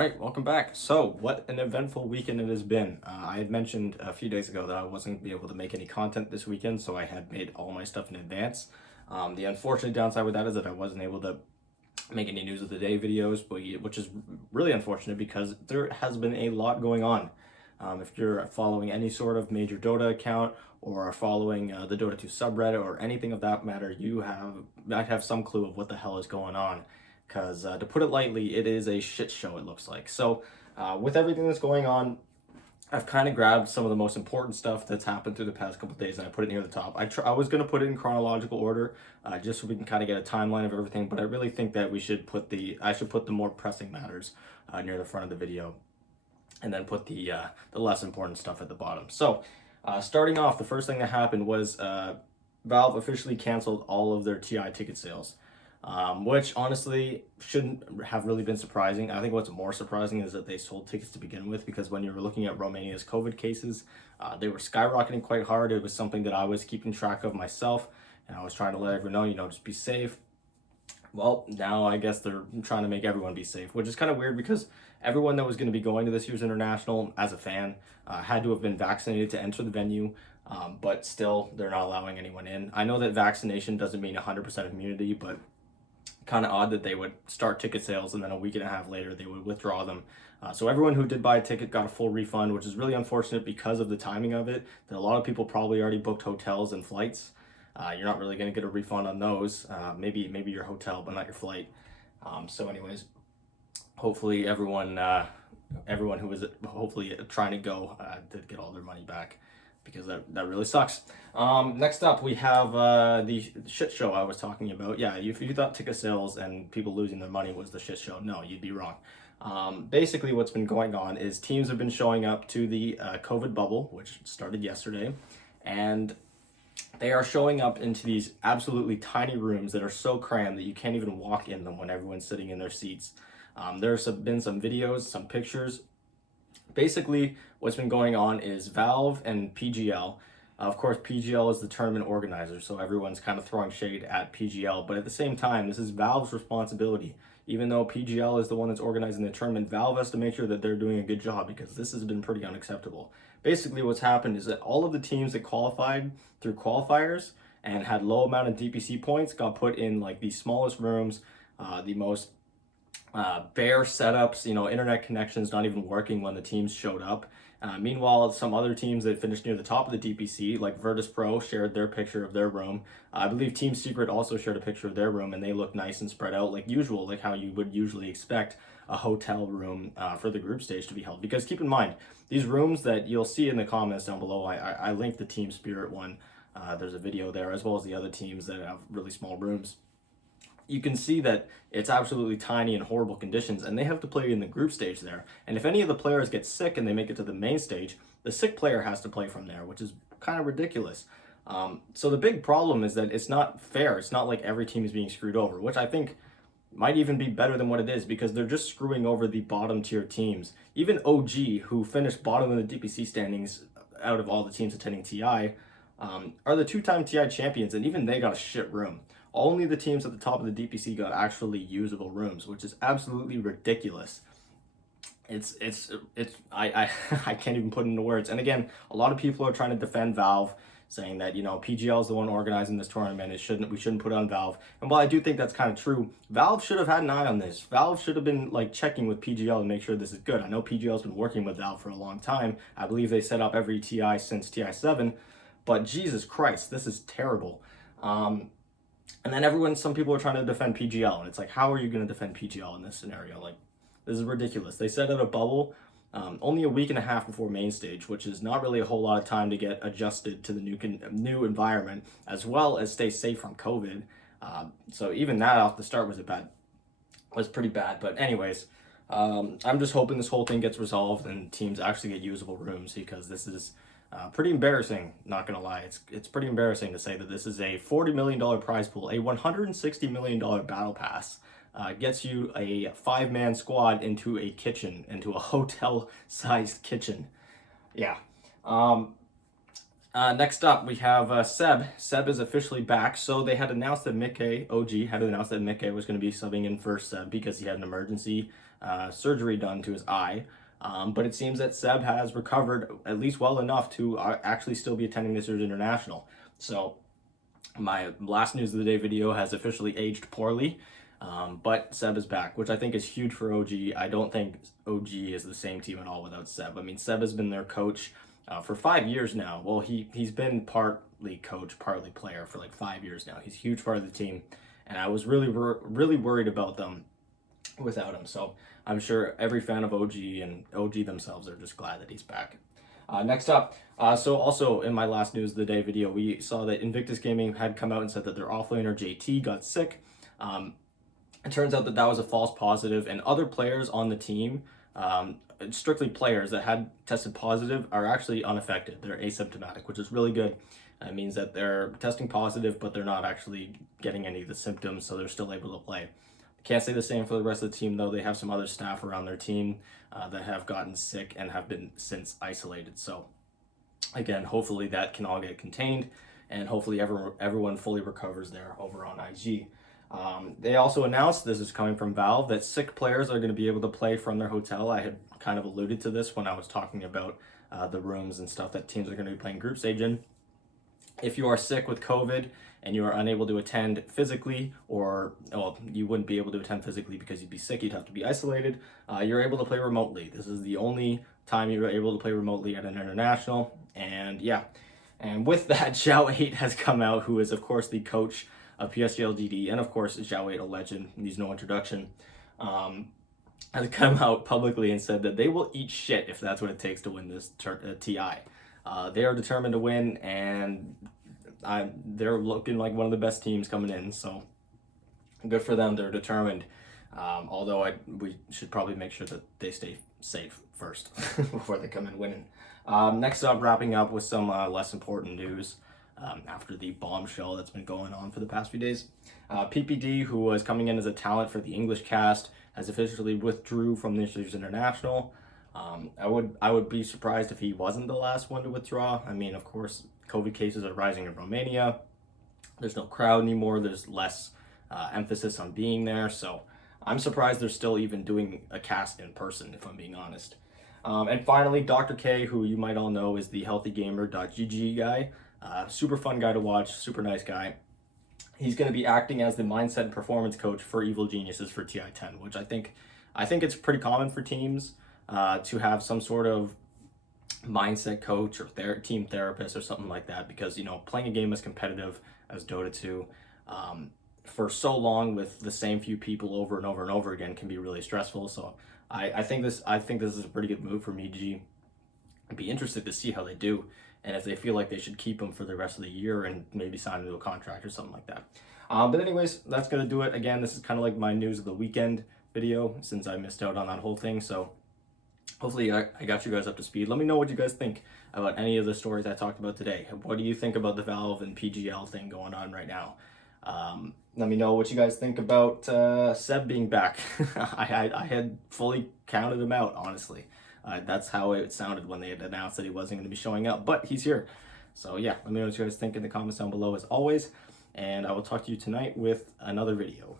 right, welcome back. So, what an eventful weekend it has been. I had mentioned a few days ago that I wasn't going to be able to make any content this weekend, so I had made all my stuff in advance. The unfortunate downside with that is that I wasn't able to make any news of the day videos, which is really unfortunate because there has been a lot going on. If you're following any sort of major Dota account or are following the Dota 2 subreddit or anything of that matter, you might have some clue of what the hell is going on. Because to put it lightly, it is a shit show, it looks like. So with everything that's going on, I've kind of grabbed some of the most important stuff that's happened through the past couple of days, and I put it near the top. I was going to put it in chronological order, just so we can kind of get a timeline of everything, but I really think that I should put the more pressing matters near the front of the video, and then put the less important stuff at the bottom. So starting off, the first thing that happened was Valve officially canceled all of their TI ticket sales. Which honestly shouldn't have really been surprising. I think what's more surprising is that they sold tickets to begin with, because when you were looking at Romania's COVID cases, they were skyrocketing quite hard. It was something that I was keeping track of myself, and I was trying to let everyone know, just be safe. Well, now I guess they're trying to make everyone be safe, which is kind of weird because everyone that was going to be going to this year's International as a fan had to have been vaccinated to enter the venue, but still they're not allowing anyone in. I know that vaccination doesn't mean 100% immunity, but kind of odd that they would start ticket sales and then a week and a half later they would withdraw them. So everyone who did buy a ticket got a full refund, which is really unfortunate because of the timing of it, that a lot of people probably already booked hotels and flights. You're not really going to get a refund on those. Maybe your hotel, but not your flight. So anyways, hopefully everyone who was hopefully trying to go did get all their money back, because that really sucks. Next up, we have the shit show I was talking about. Yeah, if you thought ticket sales and people losing their money was the shit show, no, you'd be wrong. Basically, what's been going on is teams have been showing up to the COVID bubble, which started yesterday, and they are showing up into these absolutely tiny rooms that are so crammed that you can't even walk in them when everyone's sitting in their seats. There's been some videos, some pictures. Basically, what's been going on is Valve and PGL. Of course, PGL is the tournament organizer, so everyone's kind of throwing shade at PGL. But at the same time, this is Valve's responsibility. Even though PGL is the one that's organizing the tournament, Valve has to make sure that they're doing a good job, because this has been pretty unacceptable. Basically, what's happened is that all of the teams that qualified through qualifiers and had low amount of DPC points got put in like the smallest rooms, the most bare setups, internet connections not even working when the teams showed up. Meanwhile, some other teams that finished near the top of the DPC, like Virtus Pro, shared their picture of their room. I believe Team Secret also shared a picture of their room, and they look nice and spread out like usual, like how you would usually expect a hotel room for the group stage to be held. Because keep in mind, these rooms that you'll see in the comments down below, I linked the Team Spirit one. There's a video there, as well as the other teams that have really small rooms. You can see that it's absolutely tiny and horrible conditions, and they have to play in the group stage there. And if any of the players get sick and they make it to the main stage, the sick player has to play from there, which is kind of ridiculous. So the big problem is that it's not fair. It's not like every team is being screwed over, which I think might even be better than what it is, because they're just screwing over the bottom tier teams. Even OG, who finished bottom of the DPC standings out of all the teams attending TI, are the two-time TI champions, and even they got a shit room. Only the teams at the top of the DPC got actually usable rooms, which is absolutely ridiculous. I can't even put it into words. And again, a lot of people are trying to defend Valve, saying that PGL is the one organizing this tournament. We shouldn't put it on Valve. And while I do think that's kind of true, Valve should have had an eye on this. Valve should have been checking with PGL to make sure this is good. I know PGL's been working with Valve for a long time. I believe they set up every TI since TI7, but Jesus Christ, this is terrible. And then some people are trying to defend PGL, and it's like, how are you going to defend PGL in this scenario? This is ridiculous. They set out a bubble only a week and a half before main stage, which is not really a whole lot of time to get adjusted to the new environment, as well as stay safe from COVID. So even that off the start was pretty bad. But anyways, I'm just hoping this whole thing gets resolved and teams actually get usable rooms, because this is pretty embarrassing, not gonna lie. It's pretty embarrassing to say that this is a $40 million prize pool, a $160 million battle pass, gets you a 5-man squad into a kitchen, into a hotel-sized kitchen. Yeah. Next up, we have Seb. Seb is officially back. So they had announced that OG had announced that Mickey was going to be subbing in for Seb because he had an emergency surgery done to his eye. But it seems that Seb has recovered at least well enough to actually still be attending this year's international. So my last news of the day video has officially aged poorly, but Seb is back, which I think is huge for OG. I don't think OG is the same team at all without Seb. I mean, Seb has been their coach for 5 years now. Well, he's been partly coach, partly player for like 5 years now. He's a huge part of the team, and I was really worried about them without him. So I'm sure every fan of OG and OG themselves are just glad that he's back. Next up, so also in my last news of the day video, we saw that Invictus Gaming had come out and said that their offlaner JT got sick. It turns out that that was a false positive, and other players on the team, strictly players that had tested positive, are actually unaffected. They're asymptomatic, which is really good. It means that they're testing positive, but they're not actually getting any of the symptoms, so they're still able to play. Can't say the same for the rest of the team, though. They have some other staff around their team that have gotten sick and have been since isolated. So again, hopefully that can all get contained, and hopefully everyone fully recovers there over on IG. They also announced, this is coming from Valve, that sick players are going to be able to play from their hotel. I had kind of alluded to this when I was talking about the rooms and stuff that teams are going to be playing group stage in. If you are sick with COVID and you are unable to attend physically, or well, you wouldn't be able to attend physically because you'd be sick, you'd have to be isolated, you're able to play remotely. This is the only time you're able to play remotely at an international. And yeah, and with that, Zhao8 has come out, who is of course the coach of PSG.LGD, and of course Zhao8, a legend, needs no introduction, has come out publicly and said that they will eat shit if that's what it takes to win this TI. They are determined to win, and they're looking like one of the best teams coming in, so good for them. They're determined, although we should probably make sure that they stay safe first before they come in winning. Next up, wrapping up with some less important news after the bombshell that's been going on for the past few days. PPD, who was coming in as a talent for the English cast, has officially withdrew from this year's international. I would be surprised if he wasn't the last one to withdraw. I mean, of course, COVID cases are rising in Romania. There's no crowd anymore. There's less emphasis on being there. So I'm surprised they're still even doing a cast in person, if I'm being honest. And finally, Dr. K, who you might all know is the healthygamer.gg guy. Super fun guy to watch, super nice guy. He's going to be acting as the mindset and performance coach for Evil Geniuses for TI10, which I think it's pretty common for teams to have some sort of mindset coach or team therapist or something like that, because, you know, playing a game as competitive as Dota 2 for so long with the same few people over and over and over again can be really stressful. So I think this is a pretty good move from EG. I'd be interested to see how they do, and if they feel like they should keep him for the rest of the year and maybe sign him to a contract or something like that. But anyways, that's going to do it. Again, this is kind of like my news of the weekend video, since I missed out on that whole thing. So hopefully I got you guys up to speed. Let me know what you guys think about any of the stories I talked about today. What do you think about the Valve and PGL thing going on right now? Let me know what you guys think about Seb being back. I had fully counted him out, honestly. That's how it sounded when they had announced that he wasn't going to be showing up, but he's here. So yeah, let me know what you guys think in the comments down below as always, and I will talk to you tonight with another video.